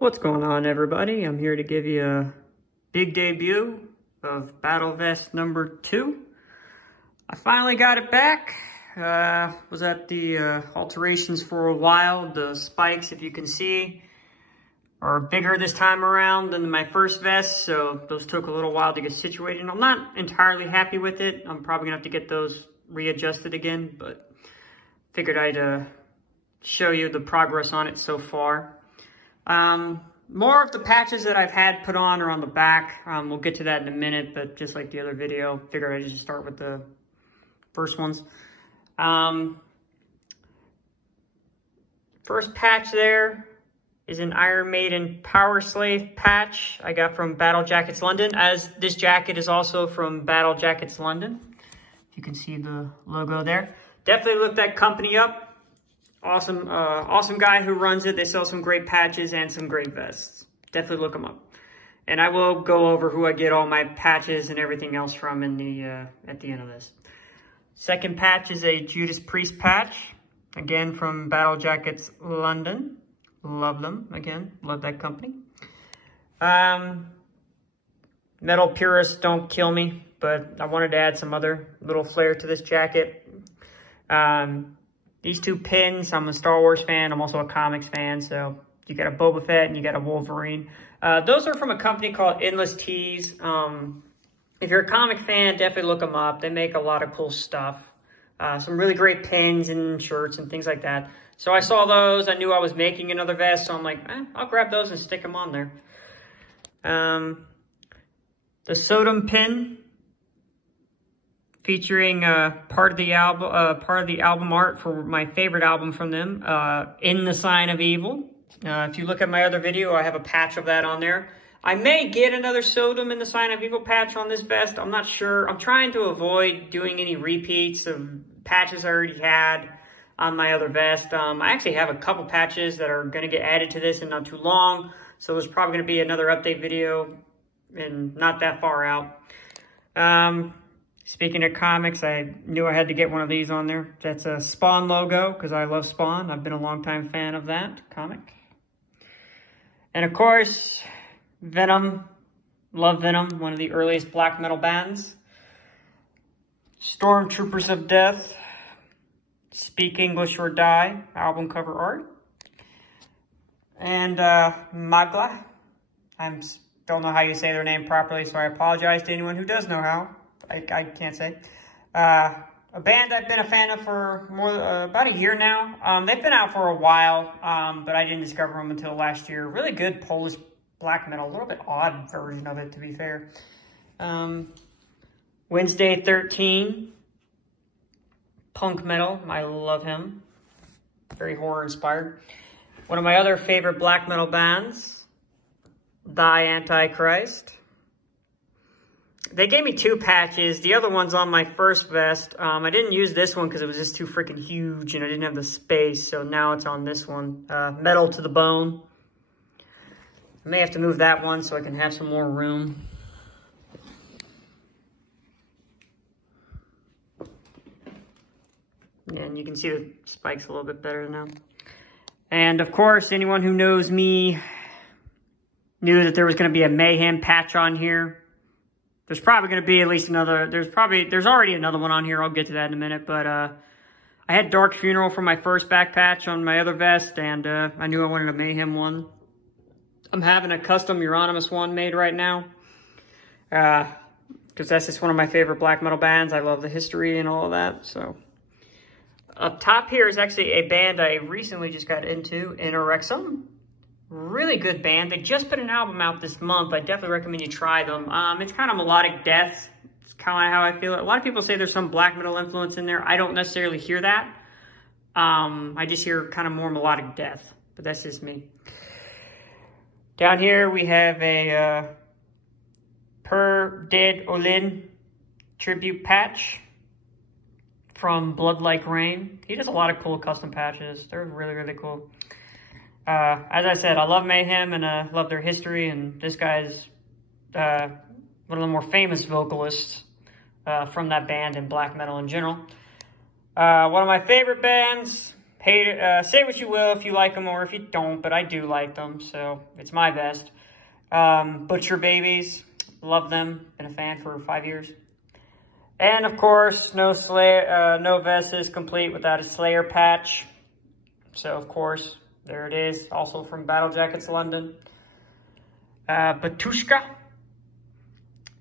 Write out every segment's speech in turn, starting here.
What's going on, everybody? I'm here to give you a big debut of Battle Vest number 2. I finally got it back. Was at the alterations for a while. The spikes, if you can see, are bigger this time around than my first vest, so those took a little while to get situated. I'm not entirely happy with it. I'm probably gonna have to get those readjusted again, but figured I'd show you the progress on it so far. More of the patches that I've had put on are on the back. We'll get to that in a minute, but just like the other video, figured I'd just start with the first ones. First patch there is an Iron Maiden Powerslave patch I got from Battle Jackets London, as this jacket is also from Battle Jackets London. You can see the logo there. Definitely look that company up. Awesome, awesome guy who runs it. They sell some great patches and some great vests. Definitely look them up. And I will go over who I get all my patches and everything else from in the at the end of this. Second patch is a Judas Priest patch, again from Battle Jackets London. Love them again. Love that company. Metal purists don't kill me, but I wanted to add some other little flair to this jacket. These two pins, I'm a Star Wars fan. I'm also a comics fan, so you got a Boba Fett and you got a Wolverine. Those are from a company called Endless Tees. If you're a comic fan, definitely look them up. They make a lot of cool stuff. Some really great pins and shirts and things like that. So I saw those. I knew I was making another vest, so I'm like, I'll grab those and stick them on there. The Sodom pin, featuring part of the album art for my favorite album from them, In the Sign of Evil. If you look at my other video, I have a patch of that on there. I may get another Sodom In the Sign of Evil patch on this vest. I'm not sure. I'm trying to avoid doing any repeats of patches I already had on my other vest. I actually have a couple patches that are going to get added to this in not too long. So there's probably going to be another update video and not that far out. Speaking of comics, I knew I had to get one of these on there. That's a Spawn logo, because I love Spawn. I've been a longtime fan of that comic. And of course, Venom. Love Venom, one of the earliest black metal bands. Stormtroopers of Death. Speak English or Die, album cover art. And Magla. I don't know how you say their name properly, so I apologize to anyone who does know how. I can't say. A band I've been a fan of for about a year now. They've been out for a while, but I didn't discover them until last year. Really good Polish black metal. A little bit odd version of it, to be fair. Wednesday 13. Punk metal. I love him. Very horror inspired. One of my other favorite black metal bands, Die Antichrist. They gave me 2 patches. The other one's on my first vest. I didn't use this one because it was just too freaking huge and I didn't have the space. So now it's on this one. Metal to the Bone. I may have to move that one so I can have some more room. And you can see the spikes a little bit better now. And of course, anyone who knows me knew that there was going to be a Mayhem patch on here. There's probably going to be at least another, there's already another one on here. I'll get to that in a minute. But I had Dark Funeral for my first back patch on my other vest, and I knew I wanted a Mayhem one. I'm having a custom Euronymous one made right now. Because that's just one of my favorite black metal bands. I love the history and all of that, so. Up top here is actually a band I recently just got into, Anorexum. Really good band. They just put an album out this month. I definitely recommend you try them. It's kind of melodic death. It's kind of how I feel it. A lot of people say there's some black metal influence in there. I don't necessarily hear that. I just hear kind of more melodic death, but that's just me. Down here we have a Per Dead Olin tribute patch from Blood Like Rain. He does a lot of cool custom patches. They're really, really cool. As I said, I love Mayhem and I love their history, and this guy's one of the more famous vocalists from that band and black metal in general. One of my favorite bands, Say what you will if you like them or if you don't, but I do like them, so it's my vest. Butcher Babies, love them. Been a fan for 5 years. And of course, no vest is complete without a Slayer patch. So of course, there it is. Also from Battle Jackets London. Batushka.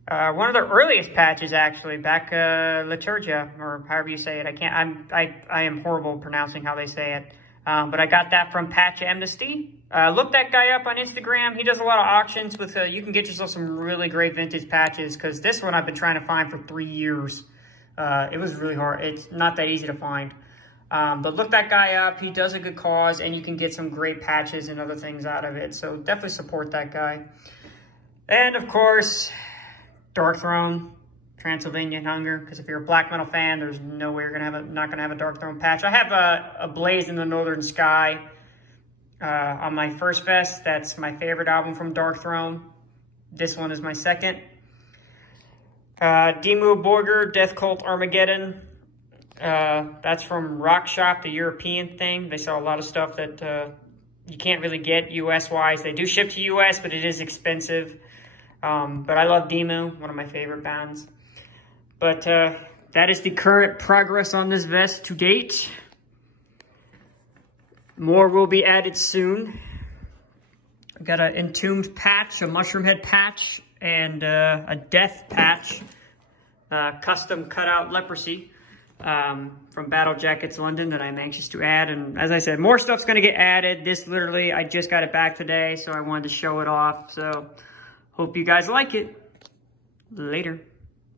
One of the earliest patches, actually, back Liturgia, or however you say it. I am horrible pronouncing how they say it. But I got that from Patch Amnesty. Look that guy up on Instagram. He does a lot of auctions with, you can get yourself some really great vintage patches, because this one I've been trying to find for 3 years. It was really hard. It's not that easy to find. But look that guy up. He does a good cause, and you can get some great patches and other things out of it. So definitely support that guy. And of course, Dark Throne, Transylvanian Hunger, because if you're a black metal fan, there's no way you're not gonna have a Dark Throne patch. I have a Blaze in the Northern Sky on my first vest. That's my favorite album from Dark Throne. This one is my second. Dimmu Borgir, Death Cult Armageddon. That's from Rock Shop, the European thing. They sell a lot of stuff that you can't really get US-wise. They do ship to US, but it is expensive. But I love Dimmu, one of my favorite bands. But that is the current progress on this vest to date. More will be added soon. I've got an Entombed patch, a Mushroom Head patch, and a Death patch. Custom cutout Leprosy from Battle Jackets London that I'm anxious to add. And as I said, more stuff's going to get added. This literally, I just got it back today, so I wanted to show it off. So hope you guys like it. Later.